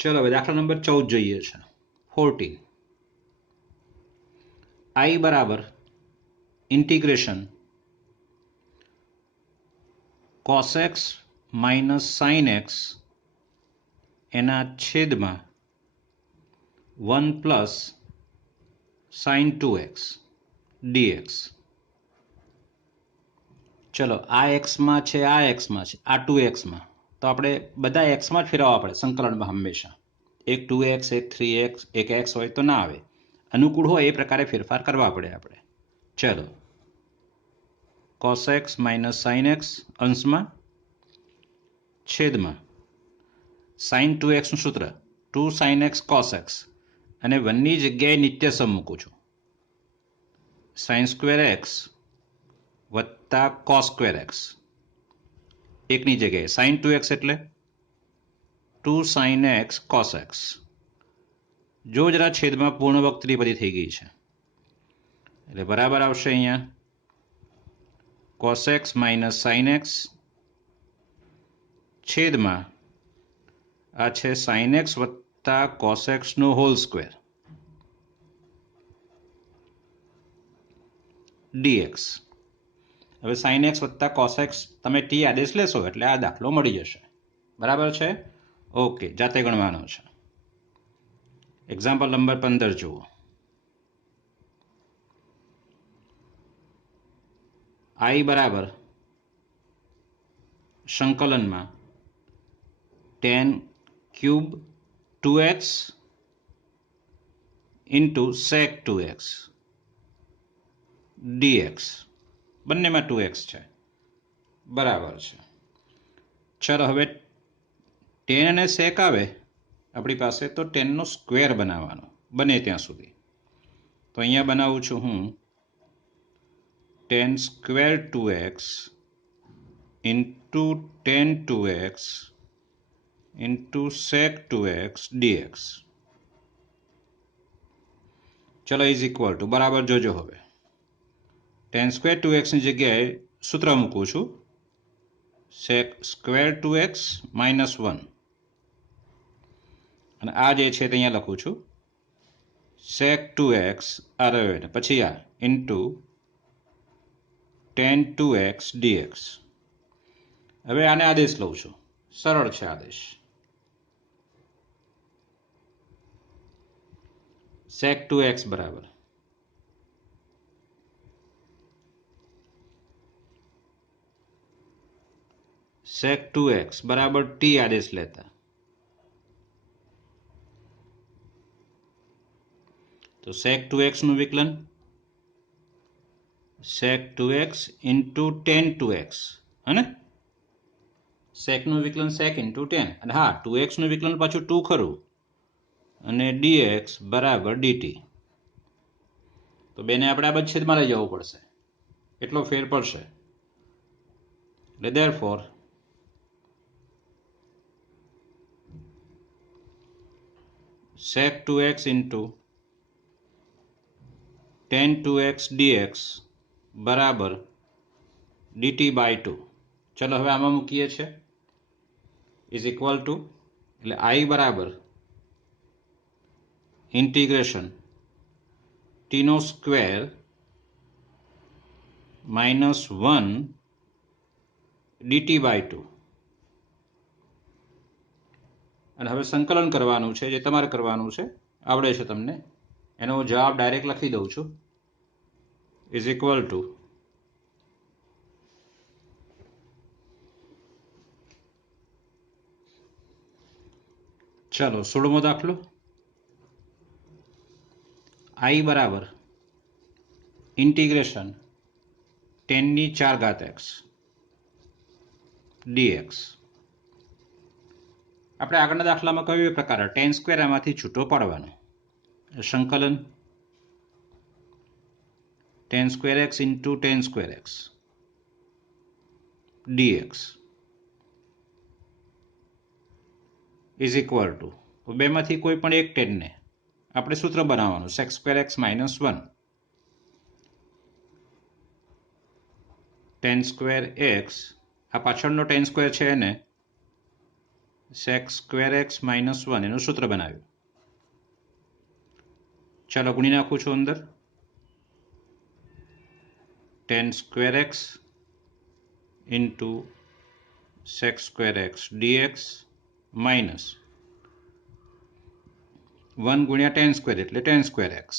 चलो હવે દાખલા નંબર 14 જોઈએ છે 14 I બરાબર integration cos x minus sin x એના છેદમાં 1 પ્લસ sin 2x dx. ચલો આ એક્સમાં છે, આ એક્સમાં છે, આ 2x માં, તો આપણે બધા એક્સમાં જ ફેરવવા પડે સંકલનમાં હંમેશા. એક 2x એક 3x એક x હોય તો ના આવે, અનુકૂળ હોય એ પ્રકારે ફેરફાર કરવા પડે આપણે. ચલો cos x minus sin x અંશમાં છેદમાં sin 2x નું સૂત્ર 2 sin x cos x અને 1 ની જગ્યાએ નિત્યસમ મૂકું છું. sin સ્ક્વેર x વત્તા cos સ્ક્વેર x એકની જગ્યાએ sin 2x એટલે 2 sin x cos x. જો જરા છેદમાં પૂર્ણ વક્ત ત્રિપદી થઈ ગઈ છે એટલે બરાબર આવશે અહીંયા cos x minus sin x છેદમાં આ છે sin x વત્તા cos x નો હોલ સ્ક્વેર dx. હવે sin x વત્તા cos x તમે t આદેશ લેશો એટલે આ દાખલો મળી જશે. બરાબર છે? ઓકે, જાતે ગણવાનો છે. એક્ઝામ્પલ નંબર 15 જુઓ. I બરાબર સંકલનમાં tan cube 2x into sec 2x dx. બંનેમાં 2x છે. બરાબર છે. ચાલો હવે tan અને sec આવે આપણી પાસે તો tan નો સ્ક્વેર બનાવવાનો બને ત્યાં સુધી. તો અહીંયા બનાવું છું હું tan square 2x into tan 2x into sec 2x dx. ચલો ઇઝ ઇક્વલ ટુ બરાબર જોજો. હવે tan સ્ક્વેર 2x ની જગ્યાએ સૂત્ર મૂકું છું sec સ્ક્વેર 2x માઇનસ 1 અને આ જે છે તે અહીંયા લખું છું sec 2x આ રહ્યો ને પછી આ ઇન્ટુ tan 2x dx. હવે આને આદેશ લઉં છું, સરળ છે આદેશ. sec 2x બરાબર sec 2x બરાબર t આદેશ લેતા તો sec 2x નું વિકલન sec 2x into tan 2x હે, sec નું વિકલન sec ઇન્ટુ tan અને હા 2x નું વિકલન પાછું 2 ખરું અને dx બરાબર dt. તો બેને આપણે આ બચ્છેદમાં લઈ જવું પડશે એટલો ફેર પડશે. એટલે therefore sec 2x into tan 2x dx બરાબર dt by 2. ચલો હવે આમાં મૂકીએ છીએ ઇઝ ઇક્વલ ટુ એટલે I બરાબર ઇન્ટિગ્રેશન t નો સ્ક્વેર માઇનસ 1 dt by 2. અને હવે સંકલન કરવાનું છે, જે તમારે કરવાનું છે, આવડે છે તમને. એનો જવાબ ડાયરેક્ટ લખી દઉં છું ઇઝ ઇક્વલ ટુ ચાલો 16મો દાખલો. I બરાબર ઇન્ટિગ્રેશન tan ની 4 ઘાત x dx. આપણે આગળના દાખલામાં કહ્યું એ પ્રકારે tan સ્ક્વેર આમાંથી છૂટો પાડવાનો. સંકલન tan square x into tan square x dx is equal two બેમાંથી કોઈ પણ એક tan ને આપણે સૂત્ર બનાવવાનું sec square x minus 1 tan square x આ પાછળનો tan સ્ક્વેર છે એને સેક સ્ક્વેર એક્સ -1 એનું સૂત્ર બનાવ્યું. ચાલો ગુણી નાખું છું અંદર. tan square x into sec square x d x minus 1 ગુણ્યા tan સ્ક્વેર એટલે tan સ્ક્વેર એક્સ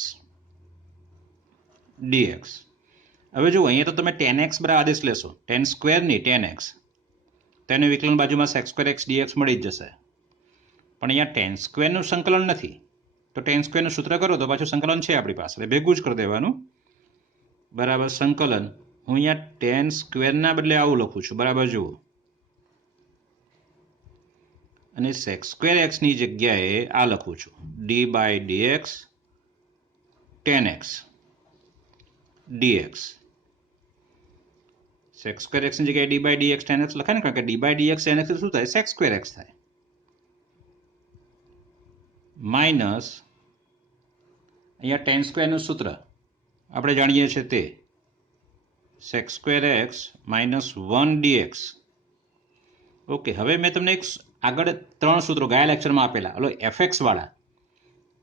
ડીએક્સ. હવે જો અહીંયા તો તમે tan x બરાબર આદેશ લેશો, tan સ્ક્વેર નહીં tan x, તેને વિકલન બાજુમાં sec સ્ક્વેર x dx મળી જ જશે. પણ અહીંયા tan સ્ક્વેરનું સંકલન નથી, તો tan સ્ક્વેરનું સૂત્ર કરો તો પાછું સંકલન છે આપણી પાસે, ભેગું જ કરી દેવાનું. બરાબર સંકલન, હું અહીંયા tan સ્ક્વેરના બદલે આવું લખું છું, બરાબર જુઓ. અને sec સ્ક્વેર x ની જગ્યાએ આ લખું છું, d/dx tan x dx. sec square x ની જગ્યાએ d/dx tan x લખાય ને, કારણ કે d/dx tan x શું થાય, sec સ્ક્વેર x થાય. માઇનસ અહીંયા tan સ્ક્વેરનું સૂત્ર આપણે જાણીએ છીએ તે sec square x -1 dx. Okay, હવે મેં તમને એક આગળ 3 સૂત્રો ગયા લેક્ચરમાં આપેલા, હલો fx વાળા,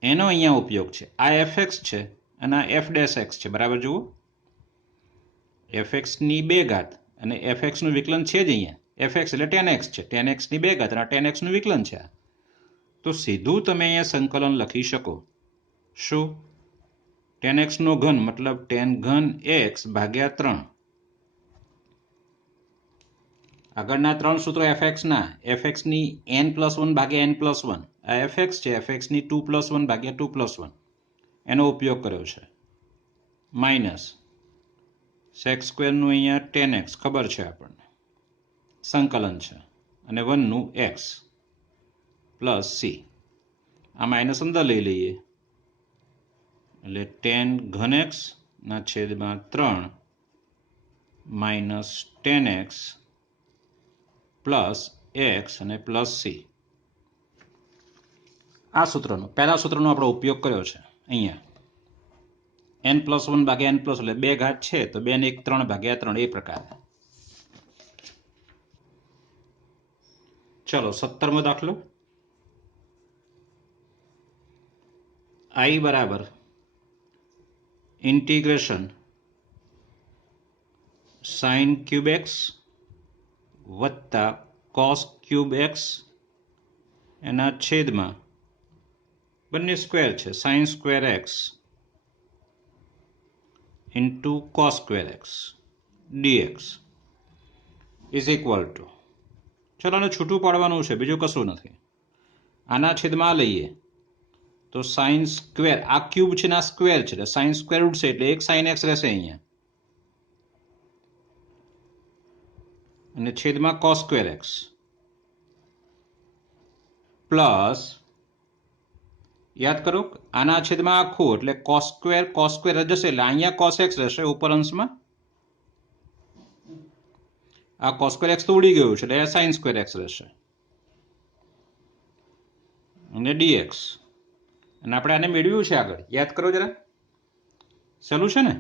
એનો અહીંયા ઉપયોગ છે. આ fx છે અને આ f'(x) છે, બરાબર જુઓ. fx ની 2 ઘાત અને fx નું વિકલન છે જ અહીંયા. fx એટલે tan x છે, tan x ની 2 ઘાત અને tan x નું વિકલન છે. તો સીધું તમે અહીંયા સંકલન લખી શકો. શું? tan x નો ઘન મતલબ tan ઘન x ભાગ્યા 3. આગળના 3 સૂત્રો fx ના, fx ની n+1 ભાગ્યા n+1, આ fx છે, fx ની 2+1 ભાગ્યા 2+1 એનો ઉપયોગ કર્યો છે. માઇનસ sec સ્ક્વેરનું અહીંયા tan x ખબર છે આપણને, સંકલન છે, અને 1 નું x પ્લસ c. આ માઇનસ અંદર લઈ લઈએ એટલે tan ઘન x ના છેદમાં 3 minus tan x plus x અને પ્લસ c. આ સૂત્રનો, પહેલા સૂત્રનો આપણે ઉપયોગ કર્યો છે અહીંયા. n+1 ભાગ્યા n+, એટલે 2 ઘાત છે તો 2 ને 1 3 ભાગ્યા 3 એ પ્રકારે. ચલો 17મો દાખલો. i બરાબર ઇન્ટિગ્રેશન sin ક્યુબ x વત્તા cos ક્યુબ x એના છેદમાં બંને સ્ક્વેર છે, sin square x into cos square x dx is equal two, ચલો આને છૂટું પાડવાનું છે, બીજું કશું નથી. આના છેદમાં લઈએ તો sin સ્ક્વેર, આ ક્યુબ છે ને આ સ્ક્વેર છે, એટલે sin સ્ક્વેર ઉડશે એટલે એક sin x રહેશે અહીંયા, અને છેદમાં cos સ્ક્વેર x પ્લસ, યાદ કરો આના છેદમાં આખું એટલે cos સ્ક્વેર જશે એટલે અહીંયા cos x રહેશે ઉપર અંશમાં. આ cos સ્ક્વેર x તો ઉડી ગયું છે એટલે sin સ્ક્વેર x રહેશે અને dx. અને આપણે આને મેળવ્યું છે આગળ, યાદ કરો જરા, સહેલું છે ને.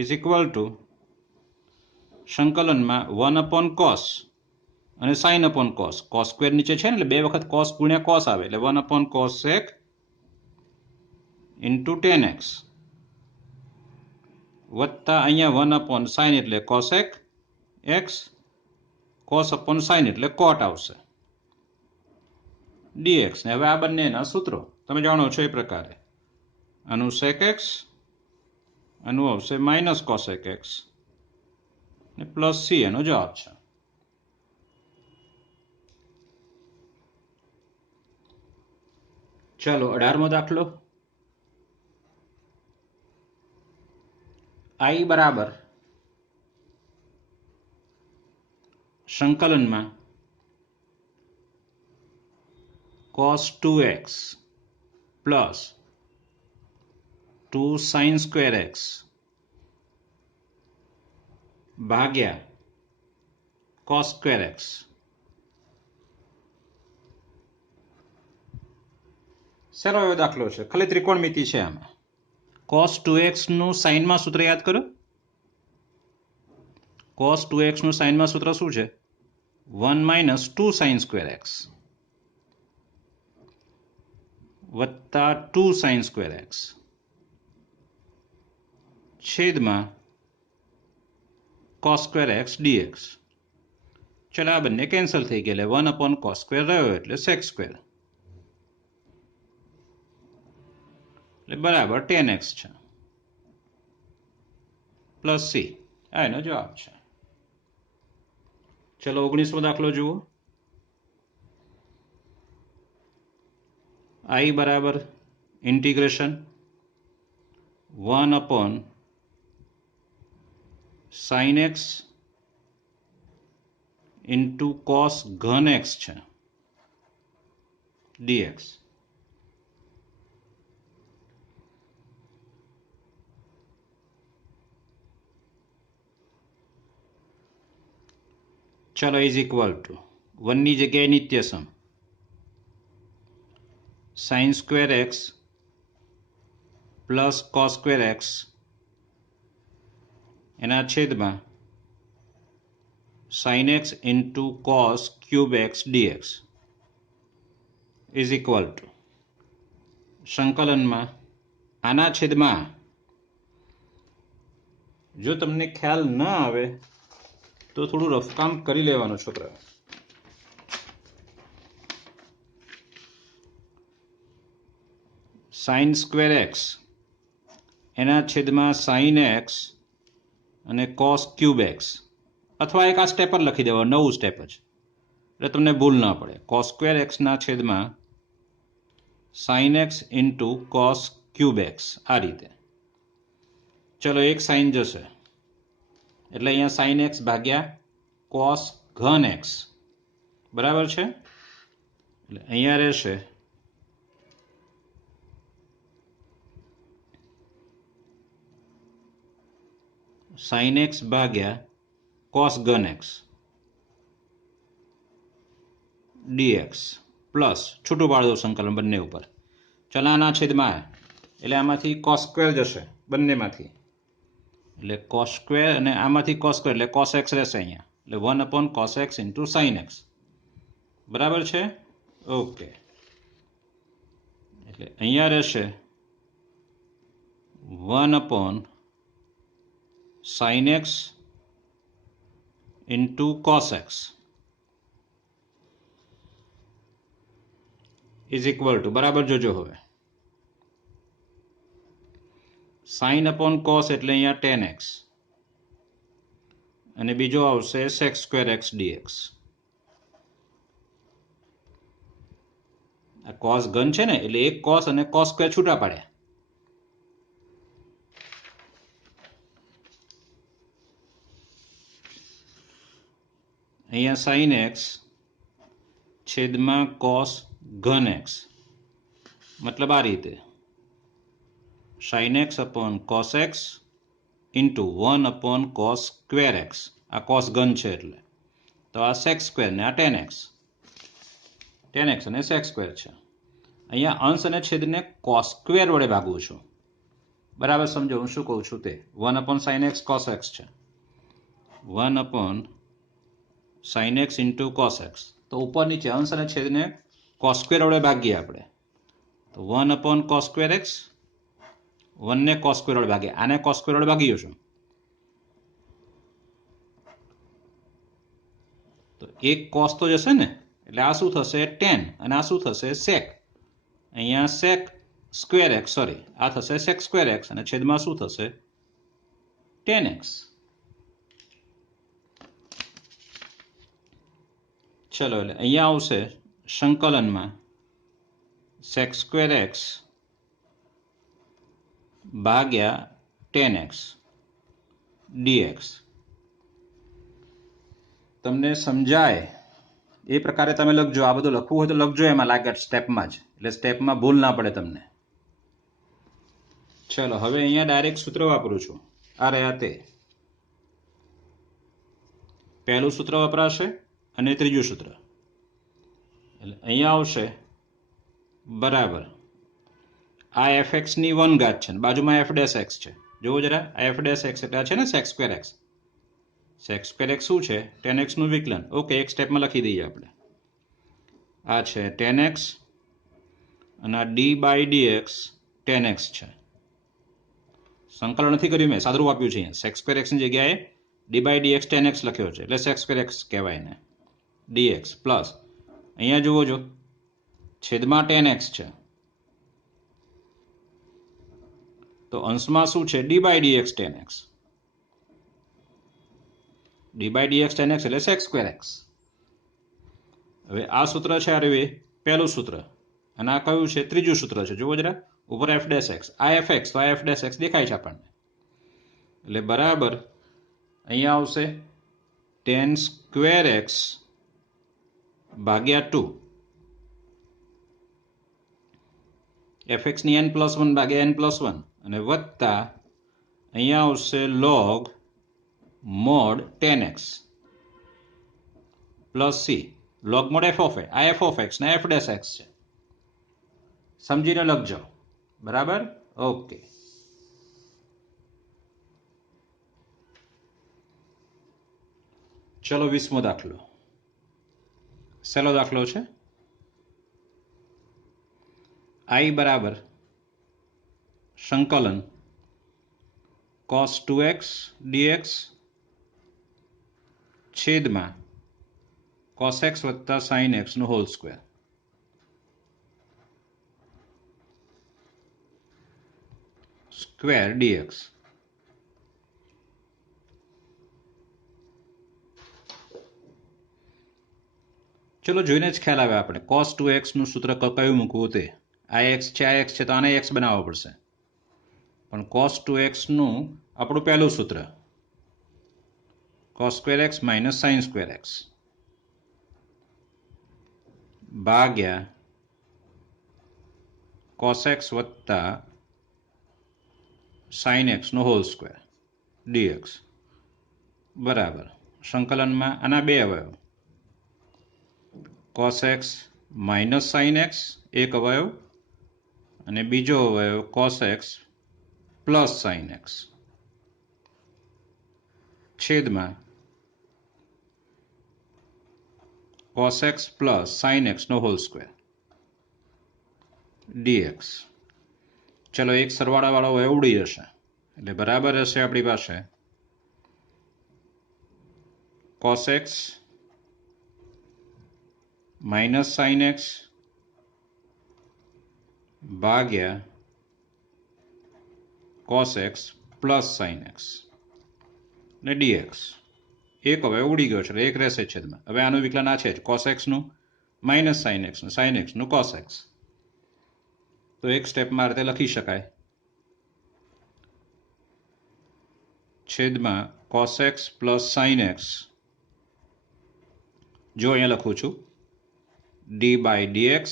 ઇઝ ઇક્વલ ટુ સંકલનમાં 1/cos અને sin/cos. cos સ્ક્વેર નીચે છે ને એટલે 2 વખત cos ગુણ્યા cos આવે એટલે 1/cos sec into tan x વત્તા અહીંયા 1/sin એટલે cosec x, cos/sin એટલે cot આવશે dx. ને હવે આ બંનેના સૂત્રો તમે જાણો છો એ પ્રકારે, આનું sec x, આનું આવશે માઇનસ cosec x ને પ્લસ c એનો જવાબ છે. ચાલો 18મો દાખલો. i બરાબર સંકલનમાં cos 2x plus 2 sin square x ભાગ્યા cos સ્ક્વેર x. સહેલો એવો દાખલો છે, ખાલી ત્રિકોણમિતિ છે આમાં. cos 2x નું સાઇનમાં સૂત્ર યાદ કરો. cos 2x નું સાઇનમાં સૂત્ર શું છે? 1 - 2 sin સ્ક્વેર x વત્તા 2 sin સ્ક્વેર એક્સ છેદમાં cos સ્ક્વેર એક્સ ડીએક્સ. ચલો આ બંને કેન્સલ થઈ ગયા, એટલે 1 upon cos સ્ક્વેર રહ્યો એટલે sec સ્ક્વેર એટલે બરાબર tan x છે પ્લસ સી. આ એનો જવાબ છે. ચલો 19મો દાખલો જુઓ. I બરાબર integration 1 upon sin x into cos ઘન x છે dx. ચલો ઇઝ ઇક્વલ ટુ 1 ની જગ્યાએ નિત્યસમ sin square x plus cos square x એના છેદમાં sin x into cos cube x d x is equal to સંકલનમાં આના છેદમાં. જો તમને ખ્યાલ ન આવે તો થોડું રફકામ કરી લેવાનું છોકરા. sin સ્ક્વેર એક્સ એના છેદમાં sin એક્સ અને cos ક્યુબ એક્સ, અથવા એક આ સ્ટેપ પર લખી દેવા, નવું સ્ટેપ જ, એટલે તમને ભૂલ ના પડે. cos સ્ક્વેર એક્સના છેદમાં sin x into cos cube x, આ રીતે. ચલો એક સાઇન જશે એટલે અહીંયા sin એક્સ ભાગ્યા cos ઘન એક્સ બરાબર છે. એટલે અહીંયા રહેશે sin x ભાગ્યા cos ઘન x dx પ્લસ છૂટું પાડી દો સંકલન બંને ઉપર. ચલો આના છેદમાં એટલે આમાંથી cos સ્ક્વેર જશે બંનેમાંથી, એટલે cos સ્ક્વેર અને આમાંથી cos સ્ક્વેર એટલે cos x રહેશે અહીંયા, એટલે 1 upon cos x into sin x બરાબર છે. ઓકે, એટલે અહીંયા રહેશે 1 upon sin x into cos x is equal to, બરાબર જોજો હવે, sin upon cos એટલે અહીંયા tan x અને બીજો આવશે sec square x dx. આ cos ઘન છે ને એટલે એક cos અને cos સ્ક્વેર છૂટા પાડ્યા. અહીંયા sin x છેદમાં cos ઘન x, મતલબ આ રીતે sin x upon cos x into 1 upon cos square x. આ cos ઘન છે એટલે તો આ sec સ્ક્વેર ને આ tan x અને sec સ્ક્વેર છે. અહીંયા અંશ અને છેદને cos સ્ક્વેર વડે ભાગવું છું. બરાબર સમજો હું શું કહું છું તે. 1 upon sin x cos x છે, 1 upon sin x into cos x, તો ઉપર નીચે અંશ અને છેદને cos સ્ક્વેર વડે ભાગીએ આપણે, તો 1 upon cos સ્ક્વેર x, 1 ને cos સ્ક્વેર વડે ભાગીએ, આને cos સ્ક્વેર વડે ભાગીએ છું, તો એક cos તો જશે ને, એટલે આ શું થશે tan અને આ શું થશે sec. અહીંયા sec સ્ક્વેર x, સોરી આ થશે sec સ્ક્વેર x અને છેદમાં શું થશે tan x. ચલો એટલે અહીંયા આવશે સંકલનમાં sec સ્ક્વેર x ભાગ્યા tan x dx. તમને સમજાય એ પ્રકારે તમે લખજો. આ બધું લખવું હોય તો લખજો એમાં લાગે સ્ટેપમાં જ, એટલે સ્ટેપમાં ભૂલ ના પડે તમને. ચલો હવે અહીંયા ડાયરેક્ટ સૂત્ર વાપરું છું. આ રહ્યા તે પહેલું સૂત્ર વપરાશે અને ત્રીજું સૂત્ર. એટલે અહીંયા આવશે બરાબર આ fx ની 1 ઘાત છે, બાજુમાં f ડેશ x છે. જોવો જરા, f ડેશ x એટલે છે ને sec square x. sec square x શું છે? tan x નું વિકલન. ઓકે, એક સ્ટેપમાં લખી દઈએ આપણે. આ છે tan x અને આ d/dx tan x છે. સંકલન નથી કર્યું મેં, સાદુરૂપ આપ્યું છે. અહીંયા sec² x ની જગ્યાએ d/dx tan x લખ્યો છે, એટલે sec² x કહેવાય ને. dx પ્લસ અહીંયા જુઓ જો છેદમાં tan x છે, તો અંશમાં શું છે? d/dx tan x. d/dx tan x એટલે sec² x. હવે આ સૂત્ર છે, આ રહ્યું પહેલું સૂત્ર, અને આ કયું છે? ત્રીજું સૂત્ર છે. જુઓ જરા ઉપર f'(x), આ fx, તો આ f'(x) દેખાય છે આપણને. એટલે બરાબર અહીંયા આવશે tan² x ભાગ્યા 2 fx ની n+1 ભાગ્યા n+1, અને વત્તા અહીંયા આવશે log mod tan x plus c log mod f of x. આ f of x ને f'(x) છે, સમજીને લખજો. બરાબર? ઓકે. ચલો 20મો દાખલો. સહેલો દાખલો છે. I બરાબર સંકલન cos 2x dx છેદમાં cos x વત્તા sin x નો હોલ સ્ક્વેર. Square dx. ચલો જોઈને જ ખ્યાલ આવે આપણે cos 2x નું સૂત્ર કયું મૂકવું તે. આ x છે, આ x છે, તો આને x બનાવવો પડશે. પણ cos 2x નું આપણું પહેલું સૂત્ર cos² x minus sin² x ભાગ્યા cos x વત્તા sin x નો હોલ સ્ક્વેર dx બરાબર સંકલનમાં આના બે અવયવ cos x minus sin x એક અવયવ, અને બીજો અવયવ cos x plus sin x છેદમાં cos x plus sin x નો હોલ સ્ક્વેર dx. ચલો એક સરવાળાવાળો અવયવ ઉડી જશે, એટલે બરાબર હશે આપણી પાસે cos x minus sin x ભાગ્યા cos x plus sin x ને dx. એક હવે ઉડી ગયો છે, એક રહેશે છેદમાં. હવે આનું વિકલન આ છે જ, cos x નું માઇનસ sin x નું sin x નું cos x. તો એક સ્ટેપમાં આ રીતે લખી શકાય છેદમાં cos x plus sin x. જો અહીંયા લખું છું d/dx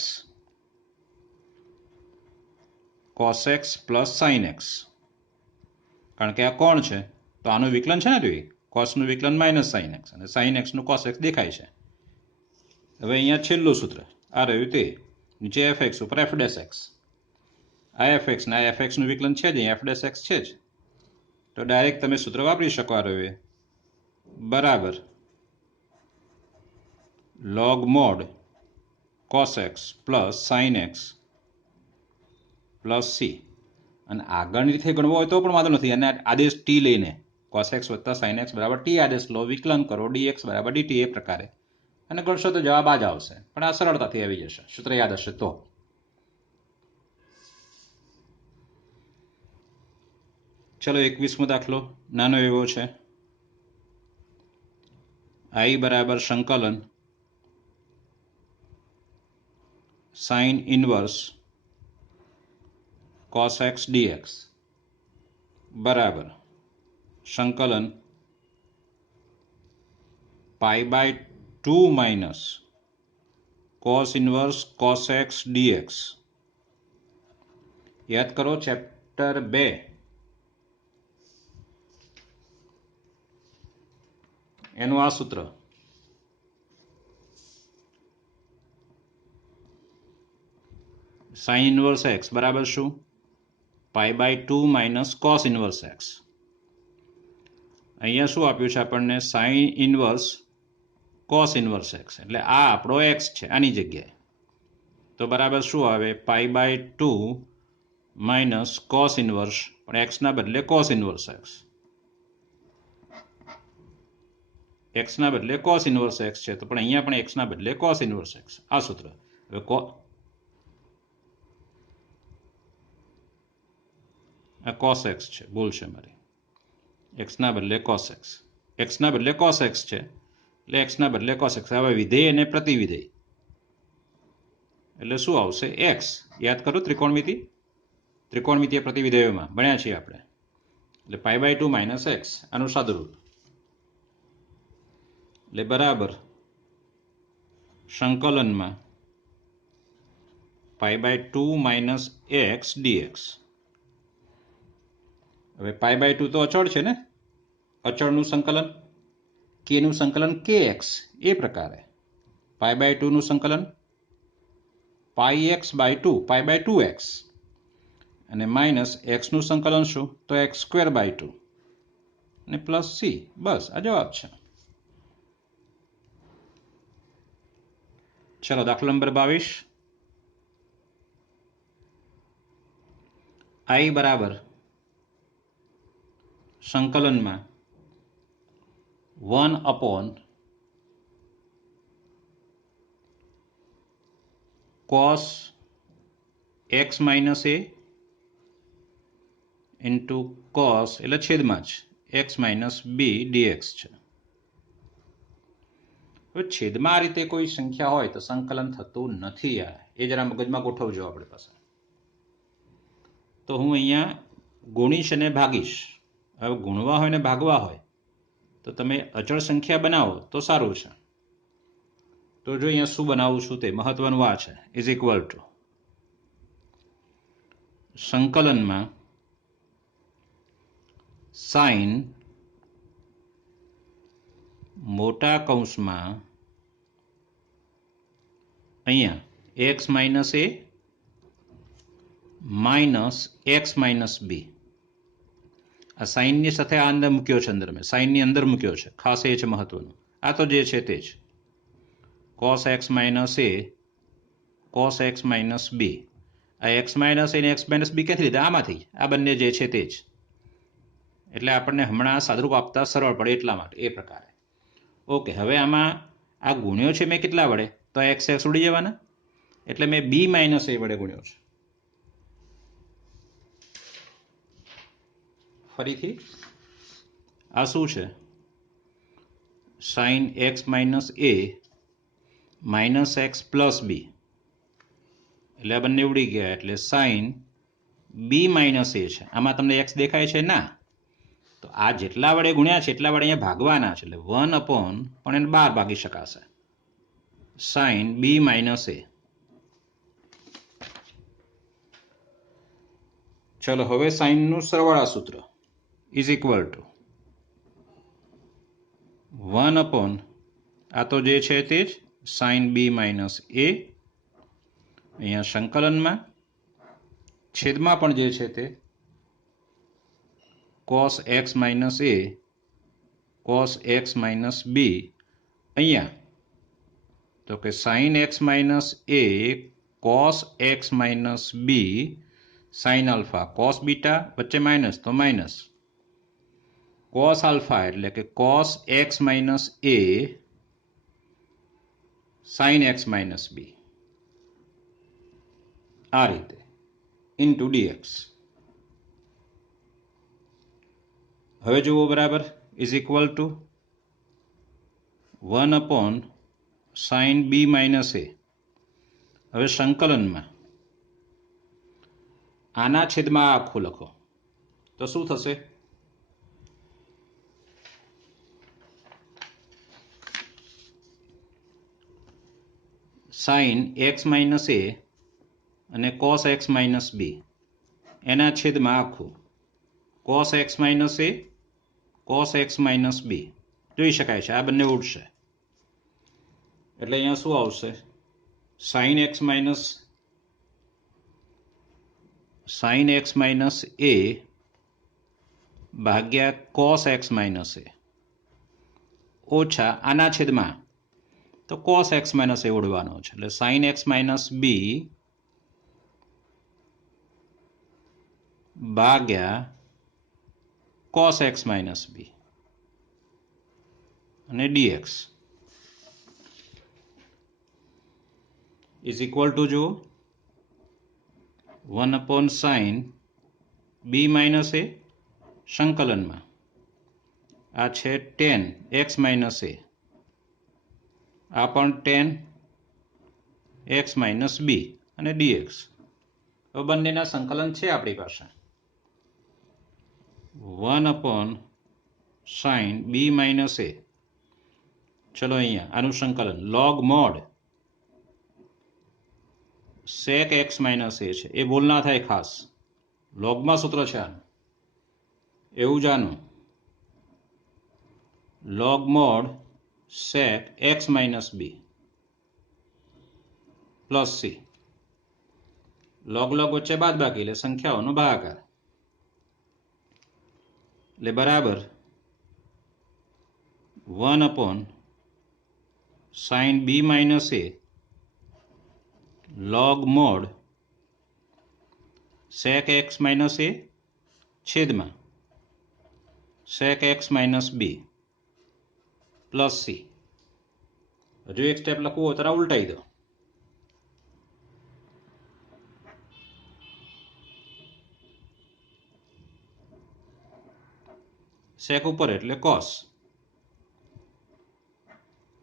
cos x plus sin x, કારણ કે આ કોણ છે તો આનું વિકલન છે ને જોઈ, cos નું વિકલન માઇનસ sin x અને sin x નું cos x દેખાય છે. હવે અહીંયા છેલ્લું સૂત્ર આ રહ્યું તે, નીચે fx ઉપર f'(x). આ fx ને આ fx નું વિકલન છે જ, અહીં f'(x) છે જ, તો ડાયરેક્ટ તમે સૂત્ર વાપરી શકો. આ રહ્યું બરાબર log mod cos x plus sin x plus c. અને આગળની રીતે ગણવો હોય તો પણ વાંધો નથી, અને આદેશ t લઈને cos x વત્તા sin x બરાબર t આદેશ લો, વિકલન કરો dx બરાબર dt એ પ્રકારે, અને ગણશો તો જવાબ આ જ આવશે. પણ આ સરળતાથી આવી જશે, સૂત્ર યાદ હશે તો. ચલો 21મો દાખલો નાનો એવો છે. I બરાબર સંકલન sin inverse cos x dx બરાબર સંકલન π/2 minus cos inverse cos x dx. યાદ કરો ચેપ્ટર 2 એનું આ સૂત્ર sin ઇનવર્સ x બરાબર શું? π/2 માઇનસ cos ઇનવર્સ x. અહીંયા શું આપ્યું છે આપણને? sin inverse cos inverse x, એટલે આ આપણો x છે આની જગ્યાએ. તો બરાબર શું આવે? π/2 માઇનસ કોસ ઇનવર્સ, પણ એક્સના બદલે કોસ ઇનવર્સ એક્સના બદલે કોસ ઇનવર્સ એક્સ છે, તો પણ અહીંયા પણ એક્સના બદલે કોસ ઇનવર્સ એક્સ, આ સૂત્ર. હવે આ કોસ એક્સ છે, ભૂલ છે મારી. એક્સના બદલે કોસ એક્સ, એક્સના બદલે કોસ એક્સ છે એટલે એક્સના બદલે કોસ એક્સ. હવે વિધેય અને પ્રતિવિધેય એટલે શું આવશે? એક્સ. યાદ કરો ત્રિકોણમિતિય પ્રતિવિધેયોમાં ભણ્યા છીએ આપણે. એટલે π/2 માઇનસ એક્સ આનું સાદુરૂપ એટલે બરાબર સંકલનમાં π/2 માઇનસ એક્સ ડીએક્સ. હવે π/2 તો અચળ છે ને, અચળનું સંકલન કેનું સંકલન kx, એ પ્રકારે π/2 નું સંકલન πx/2 અને માઇનસ એક્સનું સંકલન શું? તો x²/2 અને પ્લસ સી. બસ આ જવાબ છે. ચલો દાખલા નંબર 22. i બરાબર સંકલનમાં 1 cos x minus a into cos એટલે છેદમાં જ x માઇનસ b dx છે. હવે છેદમાં આ રીતે કોઈ સંખ્યા હોય તો સંકલન થતું નથી યાર, એ જરા મગજમાં ગોઠવજો આપણે પાસે. તો હું અહીંયા ગુણીશ અને ભાગીશ. હવે ગુણવા હોય ને ભાગવા હોય તો તમે અચળ સંખ્યા બનાવો તો સારું છે. તો જો અહીંયા શું બનાવું છું તે મહત્વનું આ છે. ઇઝ ઇક્વલ ટુ સંકલનમાં સાઇન મોટા કૌંસમાં અહીંયા x minus a minus x minus b. આ સાઇનની સાથે આ અંદર મૂક્યો છે, અંદર મેં સાઇનની અંદર મૂક્યો છે, ખાસ એ છે મહત્વનું. આ તો જે છે તે જ cos x minus a cos x minus b. આ x માઇનસ a ને x માઇનસ બી ક્યાંથી લીધા? આમાંથી. આ બંને જે છે તે જ. એટલે આપણને હમણાં સાદુરૂપ આપતા સરળ પડે એટલા માટે એ પ્રકારે. ઓકે, હવે આમાં આ ગુણ્યો છે મેં કેટલા વડે? તો એક્સ ઉડી જવાના, એટલે મેં બી માઇનસ એ વડે ગુણ્યો છે. ફરીથી આ શું છે? સાઇન એક્સ માઇનસ એ માઇનસ એક્સ પ્લસ બી, એટલે આ બંને ઉડી ગયા, એટલે સાઇન બી માઇનસ એ છે. આમાં તમને એક્સ દેખાય છે? ના. તો આ જેટલા વડે ગુણ્યા છે એટલા વડે અહીંયા ભાગવાના છે, એટલે 1 પણ એને 12 ભાગી શકાશે. સાઇન બી માઇનસ એ. ચલો હવે સાઇનનું સરવાળા સૂત્ર ઇઝ ઇક્વલ ટુ 1 આ તો જે છે તે જ સાઇન બી માઇનસ એ. અહીંયા સંકલનમાં છેદમાં પણ જે છે તે cos x minus a cos x minus b. અહીંયા તો કે sine x minus a cos x minus b sine alpha cos beta વચ્ચે માઇનસ તો માઇનસ cos આલ્ફા એટલે કે cos x minus a sine x minus b, આ રીતે into dx. હવે જુઓ બરાબર is equal to 1 sine b minus a. હવે સંકલનમાં આના છેદમાં આખું લખો તો શું થશે? સાઇન એક્સ માઇનસ એ અને cos x માઇનસ બી એના છેદમાં આખું cos x minus a cos x minus બી. જોઈ શકાય છે આ બંને ઉડશે, એટલે અહીંયા શું આવશે? સાઇન એક્સ માઇનસ એ ભાગ્યા cos x માઇનસ એ ઓછા આના છેદમાં તો cos x માઇનસ એ ઉડવાનો છે એટલે sin x માઇનસ બી ભાગ્યા cos x માઇનસ બી અને dx ઇઝ ઇક્વલ ટુ જુઓ 1/sin બી માઇનસ એ સંકલનમાં આ છે tan x માઇનસ એ આ પણ tan x માઇનસ બી અને dx હવે બંનેના સંકલન છે આપણી પાસે 1/sin બી માઇનસ એ ચલો અહીંયા આનું સંકલન log mod sec x minus a છે એ ભૂલ ના થાય ખાસ લોગમાં સૂત્ર છે આનું એવું જાણવું log mod sec x minus b plus c log log વચ્ચે બાદ બાકી એટલે સંખ્યાઓનો ભાગાકાર એટલે બરાબર 1/sin b minus a log mod sec x minus a છેદમાં sec x minus b plus c હજુ એક સ્ટેપ લખવું હોય તો ઉલટાઈ દો sec ઉપર એટલે cos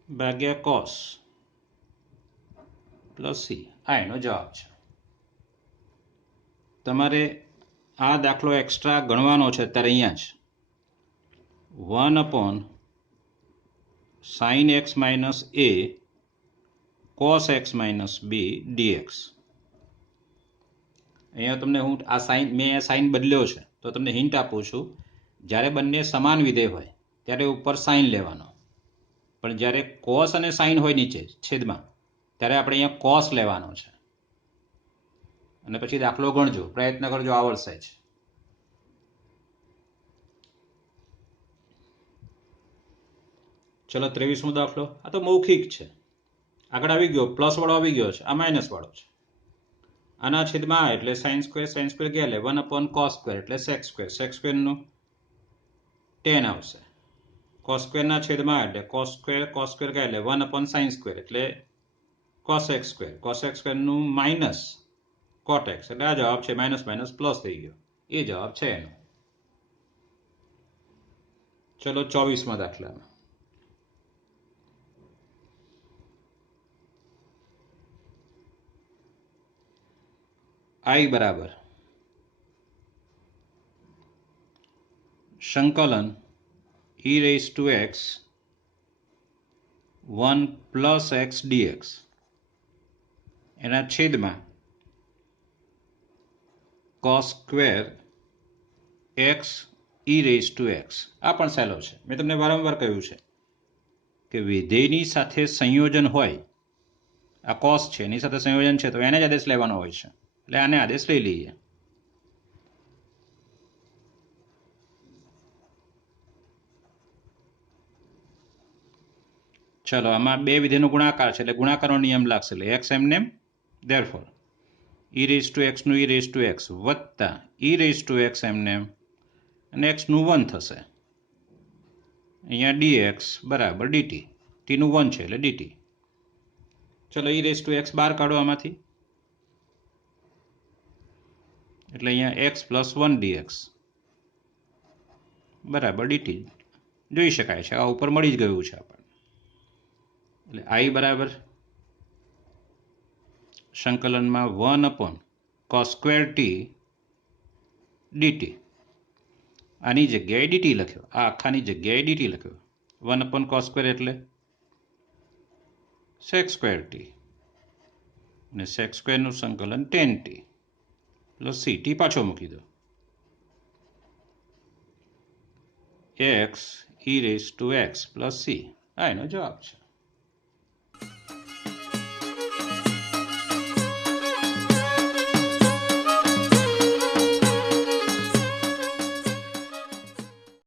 ભાગ્યા cos પ્લસ સી આ એનો જવાબ છે તમારે આ દાખલો એક્સ્ટ્રા ગણવાનો છે અત્યારે અહીંયા જ 1/sin x minus a cos x minus B dx અહીંયા તમને હું આ સાઇન મેં સાઇન બદલ્યો છે તો તમને હિન્ટ આપું છું જ્યારે બંને સમાન વિધેય હોય ત્યારે ઉપર સાઇન લેવાનો પણ જ્યારે cos અને sin હોય નીચે છેદમાં ત્યારે આપણે અહીંયા cos લેવાનો છે અને પછી દાખલો ગણજો પ્રયત્ન કરજો આવડશે જ ચલો 23મો દાખલો આ તો મૌખિક છે આગળ આવી ગયો પ્લસ વાળો આવી ગયો છે આ માઇનસ વાળો છે આના છેદમાં એટલે sin સ્ક્વેર ગયા લે 1/cos સ્ક્વેર એટલે sec સ્ક્વેરનું tan આવશે cos સ્ક્વેરના છેદમાં એટલે cos સ્ક્વેર ગયા એટલે 1/sin સ્ક્વેર એટલે cos x સ્ક્વેરનું માઇનસ cot x એટલે આ જવાબ છે માઇનસ માઇનસ પ્લસ થઈ ગયો એ જવાબ છે એનો ચલો 24મા દાખલામાં i બરાબર સંકલન e raised to x 1 plus x dx એના છેદમાં cos square x e raised to x આ પણ સહેલો છે મેં તમને વારંવાર કહ્યું છે કે વિધેયની સાથે સંયોજન હોય આ cos છે એની સાથે સંયોજન છે તો એને જ આદેશ લેવાનો હોય છે એટલે આને આદેશ લઈ લઈએ ચલો આમાં બે વિધેયનો ગુણાકાર છે એટલે ગુણાકારનો નિયમ લાગશે એટલે x એમને therefore e raised to x નું e raised to x વત્તા e raised to x એમને અને x નું 1 થશે અહીંયા dx બરાબર dt t નું 1 છે એટલે dt ચલો e raised to x બહાર કાઢો આમાંથી એટલે અહીંયા x plus 1 dx બરાબર dt જોઈ શકાય છે આ ઉપર મળી જ ગયું છે આપણને એટલે i બરાબર સંકલનમાં 1/cos સ્ક્વેર t dt આની જગ્યાએ dt લખ્યો આ આખાની જગ્યાએ dt લખ્યો 1/cos સ્ક્વેર એટલે sec સ્ક્વેર t અને sec સ્ક્વેરનું સંકલન tan t plus C T પાછો મૂકી દો x e raised to x plus C આ એનો જવાબ છે